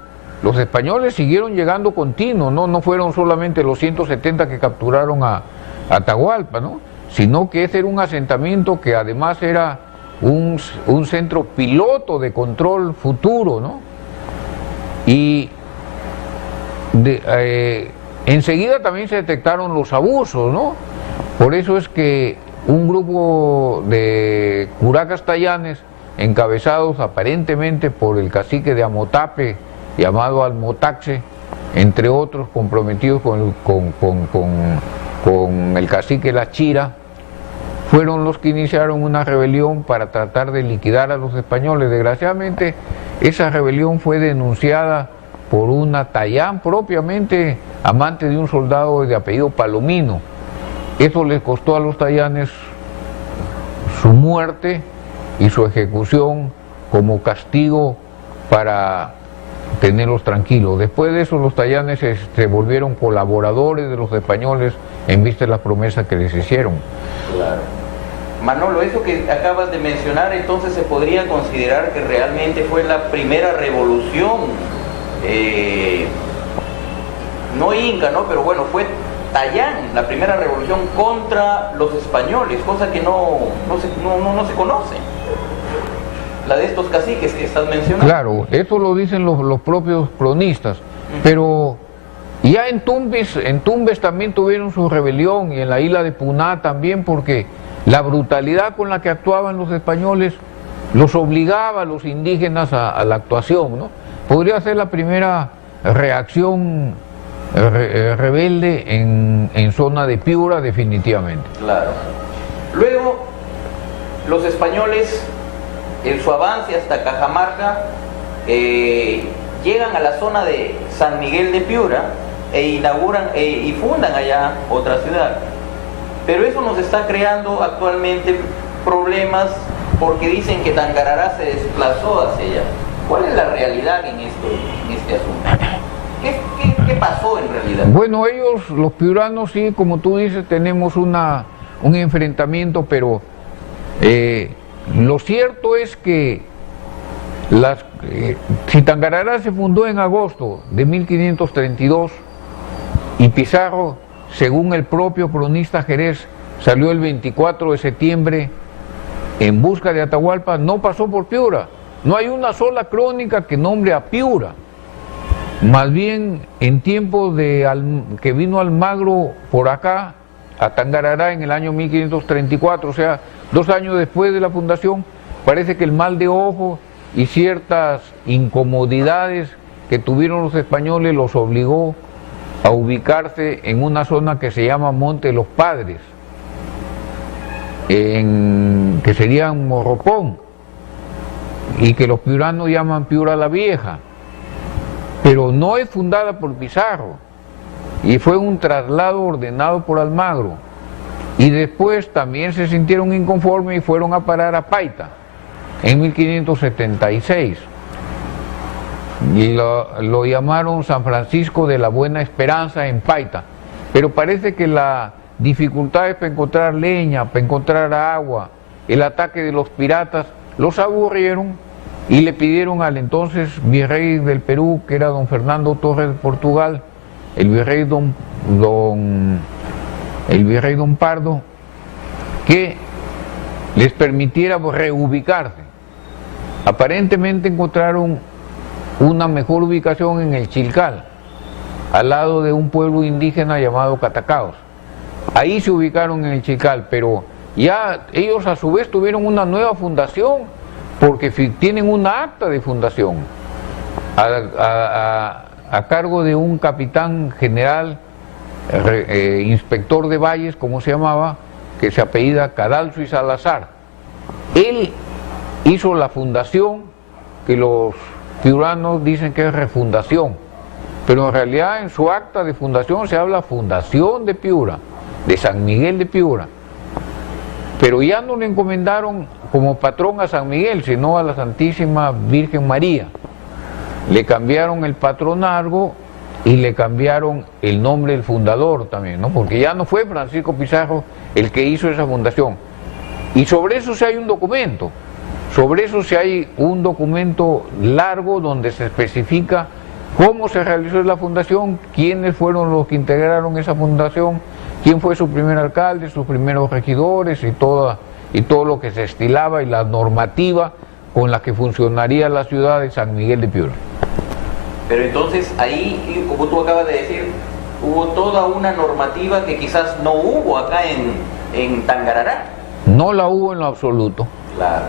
Los españoles siguieron llegando continuos, no fueron solamente los 170 que capturaron a Atahualpa, ¿no? Sino que ese era un asentamiento que además era un centro piloto de control futuro, ¿no? Y enseguida también se detectaron los abusos, ¿no? Por eso es que un grupo de curacas tayanes, encabezados aparentemente por el cacique de Amotape, llamado Almotaxe, entre otros comprometidos con el cacique La Chira, fueron los que iniciaron una rebelión para tratar de liquidar a los españoles. Desgraciadamente, esa rebelión fue denunciada por una Tayán, propiamente amante de un soldado de apellido Palomino. Eso les costó a los Tayanes su muerte y su ejecución como castigo para tenerlos tranquilos. Después de eso los Tayanes se volvieron colaboradores de los españoles en vista de las promesas que les hicieron. Claro. Manolo, eso que acabas de mencionar, entonces se podría considerar que realmente fue la primera revolución, no inca, ¿no? Pero bueno, fue Tayán, la primera revolución contra los españoles, cosa que no se conoce. La de estos caciques que estás mencionando. Claro, eso lo dicen los propios cronistas, pero ya en Tumbes también tuvieron su rebelión, y en la isla de Puná también, porque la brutalidad con la que actuaban los españoles los obligaba a los indígenas a la actuación, ¿no? Podría ser la primera reacción rebelde en zona de Piura, definitivamente. Claro. Luego, los españoles, en su avance hasta Cajamarca, llegan a la zona de San Miguel de Piura e inauguran y fundan allá otra ciudad. Pero eso nos está creando actualmente problemas, porque dicen que Tangarará se desplazó hacia allá. ¿Cuál es la realidad en este asunto? ¿Qué pasó en realidad? Bueno, ellos, los piuranos, sí, como tú dices, tenemos un enfrentamiento, pero lo cierto es que si Tangarará se fundó en agosto de 1532 y Pizarro, según el propio cronista Jerez, salió el 24 de septiembre en busca de Atahualpa, no pasó por Piura. No hay una sola crónica que nombre a Piura. Más bien, en tiempos que vino Almagro por acá, a Tangarará en el año 1534, o sea, 2 años después de la fundación, parece que el mal de ojo y ciertas incomodidades que tuvieron los españoles los obligó a ubicarse en una zona que se llama Monte de los Padres, que sería Morropón, y que los piuranos llaman Piura la Vieja, pero no es fundada por Pizarro, y fue un traslado ordenado por Almagro, y después también se sintieron inconformes y fueron a parar a Paita en 1576, y lo llamaron San Francisco de la Buena Esperanza en Paita, pero parece que la dificultad es para encontrar leña, para encontrar agua, el ataque de los piratas los aburrieron y le pidieron al entonces virrey del Perú, que era don Fernando Torres de Portugal, el virrey don Pardo, que les permitiera reubicarse. Aparentemente encontraron una mejor ubicación en el Chilcal, al lado de un pueblo indígena llamado Catacaos. Ahí se ubicaron en el Chilcal, pero ya ellos a su vez tuvieron una nueva fundación, porque tienen una acta de fundación a cargo de un capitán general, inspector de valles, como se llamaba, que se apellida Cadalso y Salazar. Él hizo la fundación, que los piuranos dicen que es refundación, pero en realidad en su acta de fundación se habla Fundación de Piura, de San Miguel de Piura, pero ya no le encomendaron como patrón a San Miguel, sino a la Santísima Virgen María. Le cambiaron el patronazgo y le cambiaron el nombre del fundador también, ¿no? Porque ya no fue Francisco Pizarro el que hizo esa fundación. Y sobre eso sí hay un documento, largo donde se especifica cómo se realizó la fundación, quiénes fueron los que integraron esa fundación, quién fue su primer alcalde, sus primeros regidores y todo lo que se estilaba y la normativa con la que funcionaría la ciudad de San Miguel de Piura. Pero entonces ahí, como tú acabas de decir, hubo toda una normativa que quizás no hubo acá en Tangarará. No la hubo en lo absoluto. Claro.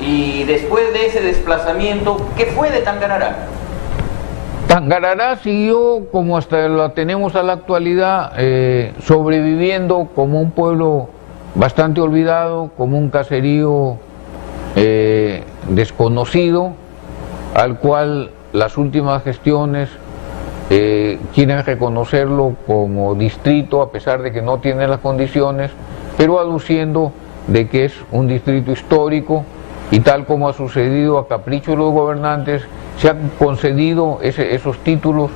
Y después de ese desplazamiento, ¿qué fue de Tangarará? Tangarará siguió, como hasta la tenemos a la actualidad, sobreviviendo como un pueblo bastante olvidado, como un caserío desconocido, al cual las últimas gestiones quieren reconocerlo como distrito a pesar de que no tiene las condiciones, pero aduciendo de que es un distrito histórico y tal como ha sucedido a capricho de los gobernantes, se han concedido esos títulos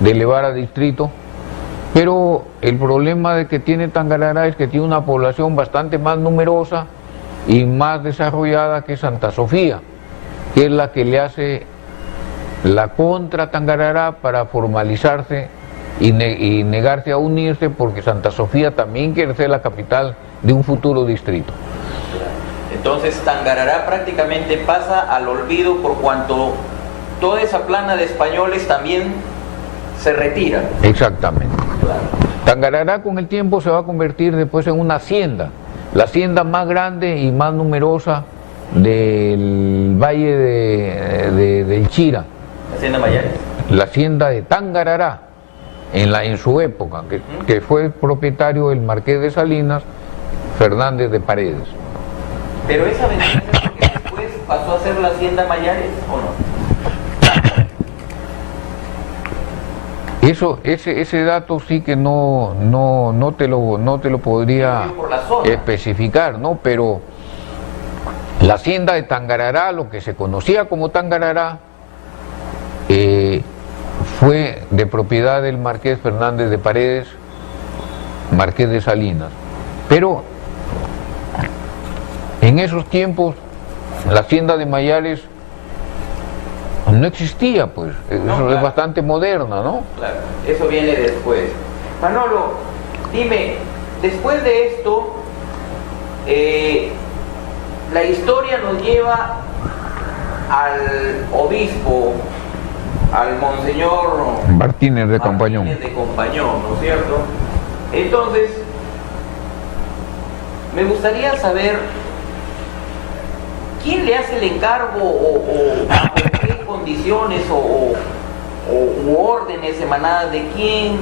de elevar a distrito. Pero el problema de que tiene Tangarará es que tiene una población bastante más numerosa y más desarrollada que Santa Sofía, que es la que le hace la contra Tangarará para formalizarse y negarse a unirse, porque Santa Sofía también quiere ser la capital de un futuro distrito. Entonces Tangarará prácticamente pasa al olvido por cuanto toda esa plana de españoles también se retira. Exactamente. Claro. Tangarará con el tiempo se va a convertir después en una hacienda, la hacienda más grande y más numerosa del valle del Chira. ¿La hacienda Mayares? La hacienda de Tangarará, en su época, que fue propietario el marqués de Salinas, Fernández de Paredes. ¿Pero esa avenida que después pasó a ser la hacienda Mayares o no? Ese dato sí que no te lo podría especificar, ¿no? Pero la hacienda de Tangarará, lo que se conocía como Tangarará, fue de propiedad del marqués Fernández de Paredes, marqués de Salinas. Pero en esos tiempos la hacienda de Mayares no existía, pues. Eso claro. Es bastante moderna, ¿no? Claro, eso viene después. Manolo, dime, después de esto, la historia nos lleva al obispo, al monseñor Martínez de Compañón, ¿no es cierto? Entonces, me gustaría saber quién le hace el encargo o bajo qué condiciones u órdenes emanadas de quién.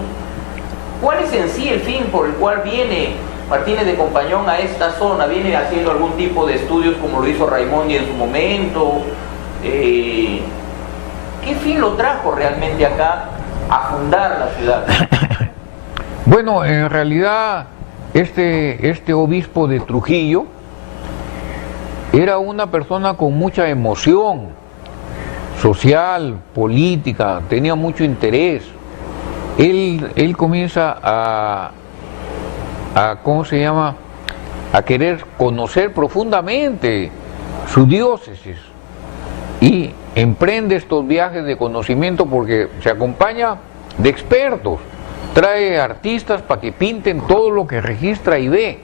¿Cuál es en sí el fin por el cual viene Martínez de Compañón a esta zona? ¿Viene haciendo algún tipo de estudios como lo hizo Raimondi en su momento? ¿Qué fin lo trajo realmente acá a fundar la ciudad? Bueno, en realidad este obispo de Trujillo era una persona con mucha emoción social, política, tenía mucho interés. Él comienza a ¿cómo se llama?, a querer conocer profundamente su diócesis y emprende estos viajes de conocimiento porque se acompaña de expertos, trae artistas para que pinten todo lo que registra y ve.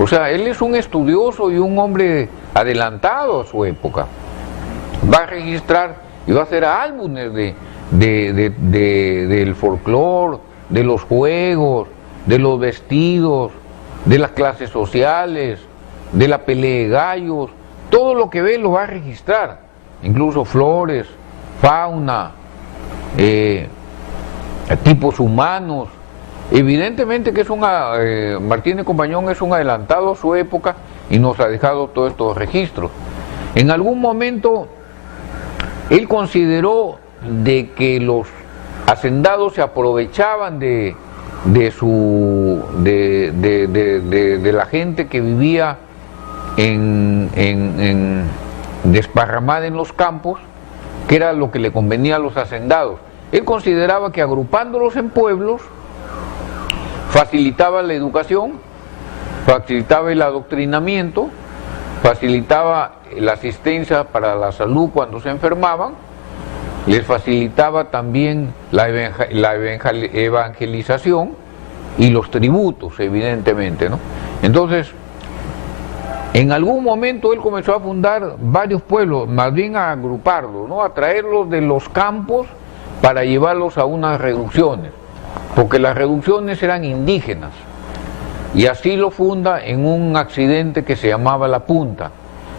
O sea, él es un estudioso y un hombre adelantado a su época. Va a registrar y va a hacer álbumes del folclore, de los juegos, de los vestidos, de las clases sociales, de la pelea de gallos. Todo lo que ve lo va a registrar, incluso flores, fauna, tipos humanos. Evidentemente que Martínez Compañón es un adelantado a su época y nos ha dejado todos estos registros. En algún momento él consideró de que los hacendados se aprovechaban de la gente que vivía desparramada en los campos, que era lo que le convenía a los hacendados. Él consideraba que agrupándolos en pueblos facilitaba la educación, facilitaba el adoctrinamiento, facilitaba la asistencia para la salud cuando se enfermaban, les facilitaba también la evangelización y los tributos, evidentemente, ¿no? Entonces, en algún momento él comenzó a fundar varios pueblos, más bien a agruparlos, ¿no?, a traerlos de los campos para llevarlos a unas reducciones, porque las reducciones eran indígenas, y así lo funda en un accidente que se llamaba La Punta,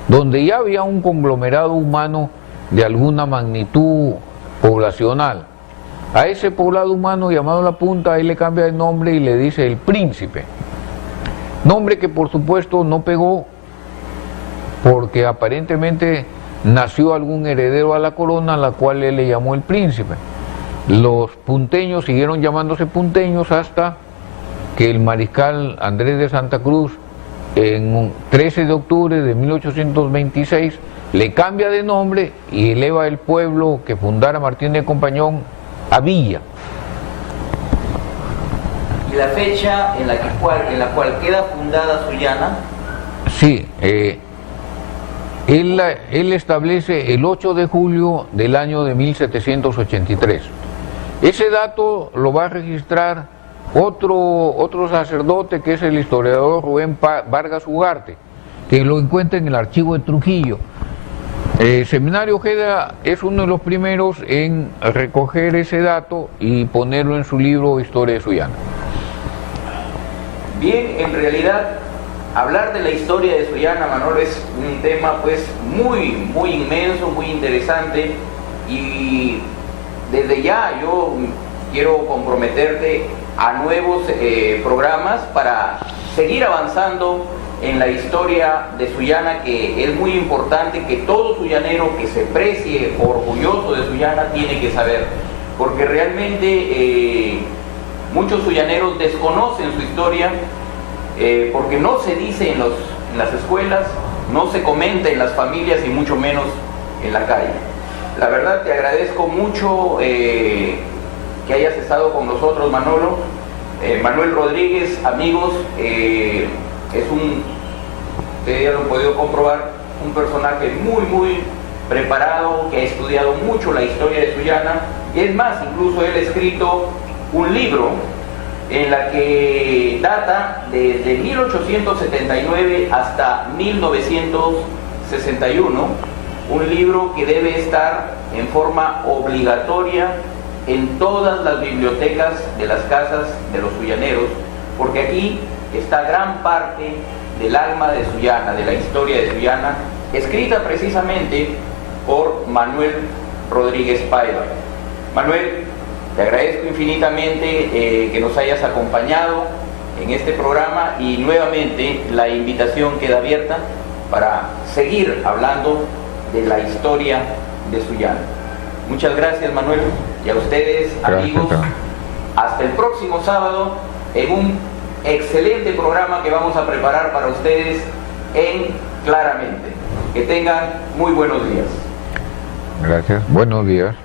donde ya había un conglomerado humano de alguna magnitud poblacional. A ese poblado humano llamado La Punta, él le cambia de nombre y le dice El Príncipe, nombre que por supuesto no pegó, porque aparentemente nació algún heredero a la corona, a la cual él le llamó el príncipe. Los punteños siguieron llamándose punteños hasta que el mariscal Andrés de Santa Cruz, en 13 de octubre de 1826, le cambia de nombre y eleva el pueblo que fundara Martín de Compañón a Villa. ¿Y la fecha en la cual queda fundada Sullana? Sí, él establece el 8 de julio del año de 1783. Ese dato lo va a registrar otro sacerdote, que es el historiador Rubén Vargas Ugarte, que lo encuentra en el archivo de Trujillo. Seminario Ojeda es uno de los primeros en recoger ese dato y ponerlo en su libro Historia de Sullana. Bien, en realidad, hablar de la historia de Sullana, Manolo, es un tema pues muy inmenso, muy interesante, y desde ya yo quiero comprometerte a nuevos programas para seguir avanzando en la historia de Sullana, que es muy importante que todo suyanero que se precie orgulloso de Sullana tiene que saber, porque realmente muchos sullaneros desconocen su historia, porque no se dice en las escuelas, no se comenta en las familias y mucho menos en la calle. La verdad te agradezco mucho que hayas estado con nosotros, Manolo. Manuel Rodríguez, amigos, es ustedes ya lo han podido comprobar, un personaje muy preparado, que ha estudiado mucho la historia de Sullana, y es más, incluso él ha escrito un libro en la que data desde 1879 hasta 1961, un libro que debe estar en forma obligatoria en todas las bibliotecas de las casas de los sullaneros, porque aquí está gran parte del alma de Sullana, de la historia de Sullana, escrita precisamente por Manuel Rodríguez Paiva. Manuel, te agradezco infinitamente que nos hayas acompañado en este programa, y nuevamente la invitación queda abierta para seguir hablando de la historia de Sullana. Muchas gracias, Manuel, y a ustedes, amigos, hasta el próximo sábado en un excelente programa que vamos a preparar para ustedes en Claramente. Que tengan muy buenos días. Gracias, buenos días.